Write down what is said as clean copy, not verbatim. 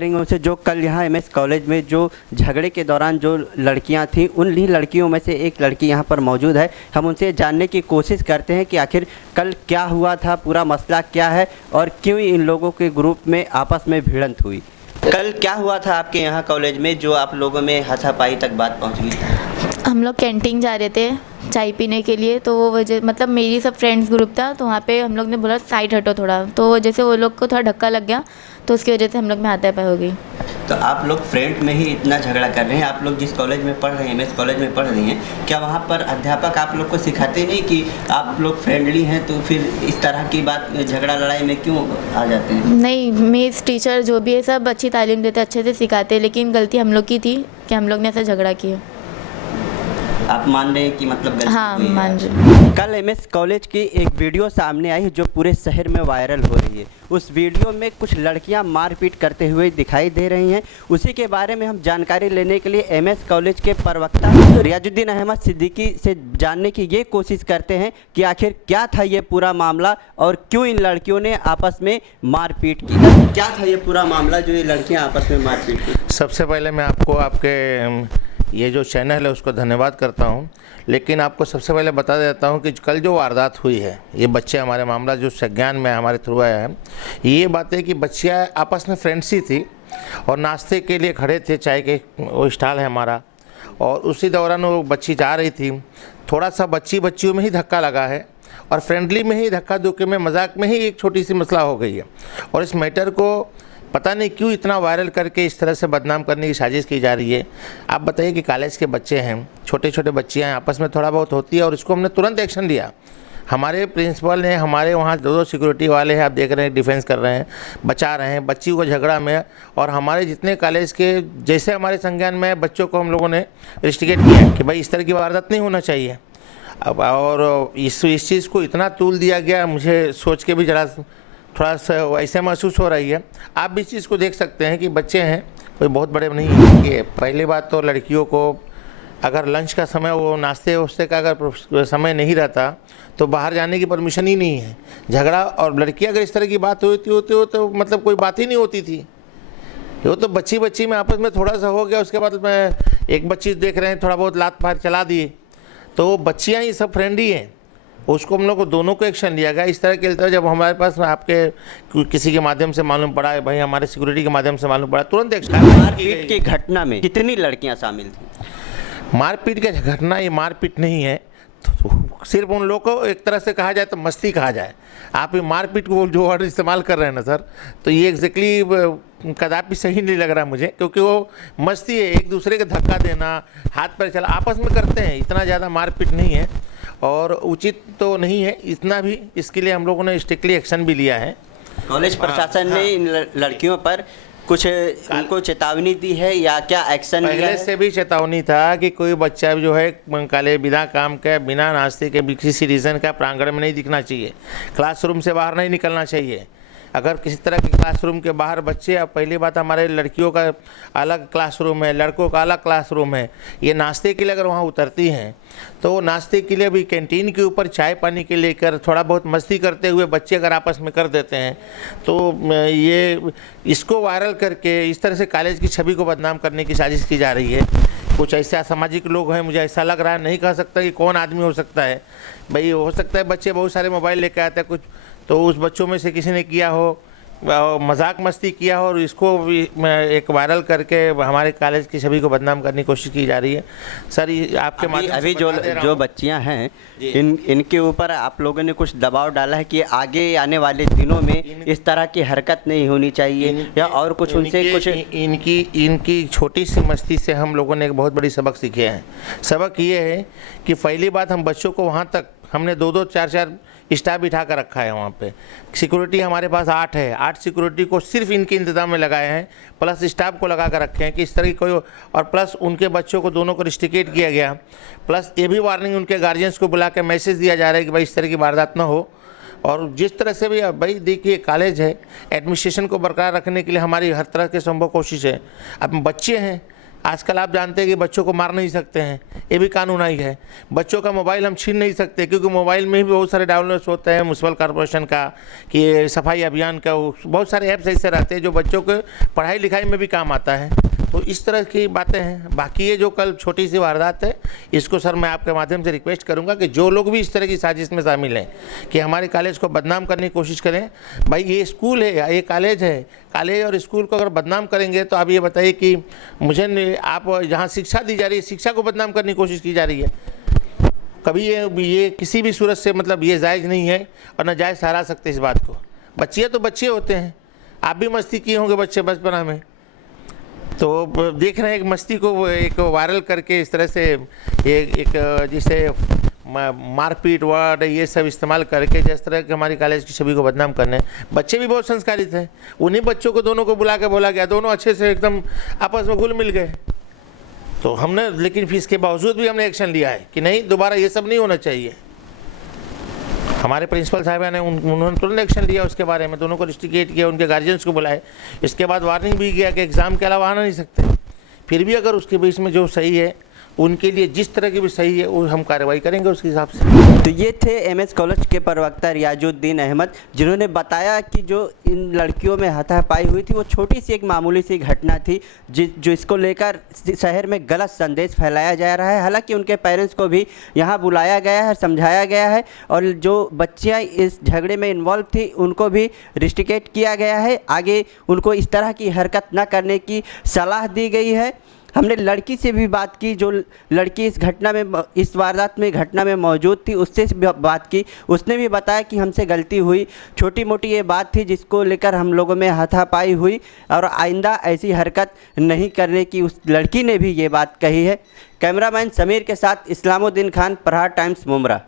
करेंगे उनसे जो कल यहाँ एमएस कॉलेज में जो झगड़े के दौरान जो लड़कियाँ थीं, उन्हीं लड़कियों में से एक लड़की यहाँ पर मौजूद है। हम उनसे जानने की कोशिश करते हैं कि आखिर कल क्या हुआ था, पूरा मसला क्या है और क्यों इन लोगों के ग्रुप में आपस में भिड़ंत हुई। कल क्या हुआ था आपके यहाँ कॉलेज में जो आप लोगों में हाथापाई तक बात पहुँच गई? हम लोग कैंटीन जा रहे थे चाय पीने के लिए, तो वो वजह मतलब मेरी सब फ्रेंड्स ग्रुप था, तो वहाँ पे हम लोग ने बोला साइड हटो थोड़ा, तो जैसे वो लोग को थोड़ा धक्का लग गया, तो उसकी वजह से हम लोग में हाथापाई हो गई। तो आप लोग फ्रेंड में ही इतना झगड़ा कर रहे हैं। आप लोग जिस कॉलेज में पढ़ रहे हैं, एमएस कॉलेज में पढ़ रही हैं, क्या वहाँ पर अध्यापक आप लोग को सिखाते नहीं कि आप लोग फ्रेंडली हैं तो फिर इस तरह की बात झगड़ा लड़ाई में क्यों आ जाते हैं? नहीं, मेस टीचर जो भी है सब अच्छी तालीम देते, अच्छे से सिखाते, लेकिन गलती हम लोग की थी कि हम लोग ने ऐसा झगड़ा किया। आप मान रहे हैं कि मतलब गलती हाँ, हुई है? मान रहे। कल एमएस कॉलेज की एक वीडियो सामने आई है जो पूरे शहर में वायरल हो रही है। उस वीडियो में कुछ लड़कियां मारपीट करते हुए दिखाई दे रही हैं। उसी के बारे में हम जानकारी लेने के लिए एमएस कॉलेज के प्रवक्ता रियाजुद्दीन अहमद सिद्दीकी से जानने की ये कोशिश करते हैं कि आखिर क्या था ये पूरा मामला और क्यों इन लड़कियों ने आपस में मारपीट की। क्या था ये पूरा मामला जो ये लड़कियाँ आपस में मारपीट की? सबसे पहले मैं आपको आपके ये जो चैनल है उसको धन्यवाद करता हूं, लेकिन आपको सबसे पहले बता देता हूं कि कल जो वारदात हुई है, ये बच्चे हमारे मामला जो संज्ञान में हमारे थ्रू आया है, ये बात है कि बच्चियाँ आपस में फ्रेंड्स ही थी और नाश्ते के लिए खड़े थे, चाय के वो स्टॉल है हमारा, और उसी दौरान वो बच्ची जा रही थी, थोड़ा सा बच्चियों में ही धक्का लगा है और फ्रेंडली में ही धक्का धुक्के में मजाक में ही एक छोटी सी मसला हो गई है। और इस मैटर को पता नहीं क्यों इतना वायरल करके इस तरह से बदनाम करने की साजिश की जा रही है। आप बताइए कि कॉलेज के बच्चे हैं, छोटे छोटे बच्चियाँ हैं, आपस में थोड़ा बहुत होती है और इसको हमने तुरंत एक्शन लिया। हमारे प्रिंसिपल ने, हमारे वहाँ दो सिक्योरिटी वाले हैं, आप देख रहे हैं, डिफेंस कर रहे हैं, बचा रहे हैं बच्ची को झगड़ा में। और हमारे जितने कॉलेज के जैसे हमारे संज्ञान में बच्चों को हम लोगों ने इंस्टिगेट किया कि भाई इस तरह की वारदात नहीं होना चाहिए। अब और इस चीज़ को इतना तूल दिया गया, मुझे सोच के भी जरा थोड़ा सा ऐसे महसूस हो रही है। आप भी इस चीज़ को देख सकते हैं कि बच्चे हैं, कोई बहुत बड़े नहीं हैं। कि पहली बात तो लड़कियों को अगर लंच का समय, वो नाश्ते वास्ते का अगर समय नहीं रहता तो बाहर जाने की परमिशन ही नहीं है। झगड़ा और लड़की अगर इस तरह की बात होती हो तो मतलब कोई बात ही नहीं होती थी। वो तो बच्ची में आपस में थोड़ा सा हो गया, उसके बाद में एक बच्ची देख रहे हैं थोड़ा बहुत लात फार चला दिए, तो वो बच्चियाँ ही सब फ्रेंडली हैं। उसको हम लोग को दोनों को एक्शन लिया गया। इस तरह के जब हमारे पास आपके किसी के माध्यम से मालूम पड़ा है, भाई हमारे सिक्योरिटी के माध्यम से मालूम पड़ा, तुरंत एक्शन। मारपीट की घटना में कितनी लड़कियां शामिल थी? मारपीट की घटना ये मारपीट नहीं है, तो सिर्फ उन लोगों को एक तरह से कहा जाए तो मस्ती कहा जाए। आप ये मारपीट को जो वर्ड इस्तेमाल कर रहे हैं ना सर, तो ये एग्जैक्टली कदापि सही नहीं लग रहा मुझे, क्योंकि वो मस्ती है, एक दूसरे का धक्का देना, हाथ पैर चला आपस में करते हैं, इतना ज़्यादा मारपीट नहीं है और उचित तो नहीं है इतना भी। इसके लिए हम लोगों ने स्ट्रिक्टली एक्शन भी लिया है। कॉलेज प्रशासन ने इन लड़कियों पर कुछ उनको चेतावनी दी है या क्या एक्शन लिया है? पहले से भी चेतावनी था कि कोई बच्चा जो है कॉलेज बिना काम के, बिना नाश्ते के, किसी रीज़न का प्रांगण में नहीं दिखना चाहिए, क्लासरूम से बाहर नहीं निकलना चाहिए। अगर किसी तरह के क्लासरूम के बाहर बच्चे, अब पहली बात हमारे लड़कियों का अलग क्लासरूम है, लड़कों का अलग क्लासरूम है, ये नाश्ते के लिए अगर वहाँ उतरती हैं तो नाश्ते के लिए भी कैंटीन के ऊपर चाय पानी के लेकर थोड़ा बहुत मस्ती करते हुए बच्चे अगर आपस में कर देते हैं तो ये इसको वायरल करके इस तरह से कॉलेज की छवि को बदनाम करने की साजिश की जा रही है। कुछ ऐसे असामाजिक लोग हैं, मुझे ऐसा लग रहा है, नहीं कह सकता कि कौन आदमी हो सकता है भाई, हो सकता है बच्चे बहुत सारे मोबाइल लेकर आते हैं कुछ, तो उस बच्चों में से किसी ने किया हो, मजाक मस्ती किया हो और इसको भी एक वायरल करके हमारे कॉलेज की छवि को बदनाम करने की कोशिश की जा रही है। सर आपके माध्यम अभी जो बच्चियां हैं इनके ऊपर आप लोगों ने कुछ दबाव डाला है कि आगे आने वाले दिनों में इस तरह की हरकत नहीं होनी चाहिए या और कुछ उनसे कुछ इनकी छोटी सी मस्ती से हम लोगों ने एक बहुत बड़ी सबक सीखे हैं। सबक ये है कि पहली बात, हम बच्चों को वहाँ तक हमने 2-2 4-4 स्टाफ बिठा कर रखा है। वहाँ पे सिक्योरिटी हमारे पास 8 है, 8 सिक्योरिटी को सिर्फ इनके इंतजाम में लगाए हैं, प्लस स्टाफ को लगा कर रखे हैं कि इस तरह की कोई, और प्लस उनके बच्चों को दोनों को रिस्ट्रिकेट किया गया, प्लस ये भी वार्निंग उनके गार्जियंस को बुला के मैसेज दिया जा रहा है कि भाई इस तरह की वारदात ना हो। और जिस तरह से भी भाई देखिए कॉलेज है, एडमिनिस्ट्रेशन को बरकरार रखने के लिए हमारी हर तरह की संभव कोशिश है। अब बच्चे हैं, आजकल आप जानते हैं कि बच्चों को मार नहीं सकते हैं, ये भी कानून आई है। बच्चों का मोबाइल हम छीन नहीं सकते, क्योंकि मोबाइल में भी बहुत सारे डाउनलोड्स होते हैं म्यूनसिपल कॉर्पोरेशन का, कि सफाई अभियान का, बहुत सारे ऐप्स ऐसे रहते हैं जो बच्चों को पढ़ाई लिखाई में भी काम आता है। तो इस तरह की बातें हैं। बाकी ये जो कल छोटी सी वारदात है, इसको सर मैं आपके माध्यम से रिक्वेस्ट करूंगा कि जो लोग भी इस तरह की साजिश में शामिल हैं कि हमारे कॉलेज को बदनाम करने की कोशिश करें। भाई ये स्कूल है, ये कॉलेज है, कॉलेज और स्कूल को अगर बदनाम करेंगे तो आप ये बताइए कि मुझे आप जहाँ शिक्षा दी जा रही है, शिक्षा को बदनाम करने की कोशिश की जा रही है। कभी ये किसी भी सूरत से मतलब ये जायज़ नहीं है और ना जायज़ ठहरा सकते इस बात को। बच्चे तो बच्चे होते हैं, आप भी मस्ती किए होंगे बच्चे बचपना में, तो देख रहे हैं एक मस्ती को एक वायरल करके इस तरह से एक जिसे मारपीट वर्ड ये सब इस्तेमाल करके जिस तरह के हमारी कॉलेज की छवि को बदनाम करने। बच्चे भी बहुत संस्कारित हैं, उन्हीं बच्चों को दोनों को बुला के बोला गया, दोनों अच्छे से एकदम आपस में घुल मिल गए। तो हमने लेकिन फिर इसके बावजूद भी हमने एक्शन लिया है कि नहीं, दोबारा ये सब नहीं होना चाहिए। हमारे प्रिंसिपल साहब ने उन्होंने तुरंत एक्शन लिया उसके बारे में, दोनों को रिस्ट्रिकेट किया, उनके गार्जियंस को बुलाए। इसके बाद वार्निंग भी किया कि एग्ज़ाम के अलावा आना नहीं सकते। फिर भी अगर उसके बीच में जो सही है उनके लिए जिस तरह की भी सही है वो हम कार्रवाई करेंगे उसके हिसाब से। तो ये थे एमएस कॉलेज के प्रवक्ता रियाजुद्दीन अहमद, जिन्होंने बताया कि जो इन लड़कियों में हाथापाई हुई थी वो छोटी सी एक मामूली सी घटना थी, जो इसको लेकर शहर में गलत संदेश फैलाया जा रहा है। हालांकि उनके पेरेंट्स को भी यहाँ बुलाया गया है, समझाया गया है, और जो बच्चियाँ इस झगड़े में इन्वॉल्व थी उनको भी रिस्ट्रिकेट किया गया है। आगे उनको इस तरह की हरकत न करने की सलाह दी गई है। हमने लड़की से भी बात की, जो लड़की इस वारदात में घटना में मौजूद थी, उससे भी बात की। उसने भी बताया कि हमसे गलती हुई, छोटी मोटी ये बात थी जिसको लेकर हम लोगों में हाथापाई हुई, और आइंदा ऐसी हरकत नहीं करने की उस लड़की ने भी ये बात कही है। कैमरामैन समीर के साथ इस्लामुद्दीन खान, प्रहार टाइम्स, मुमरा।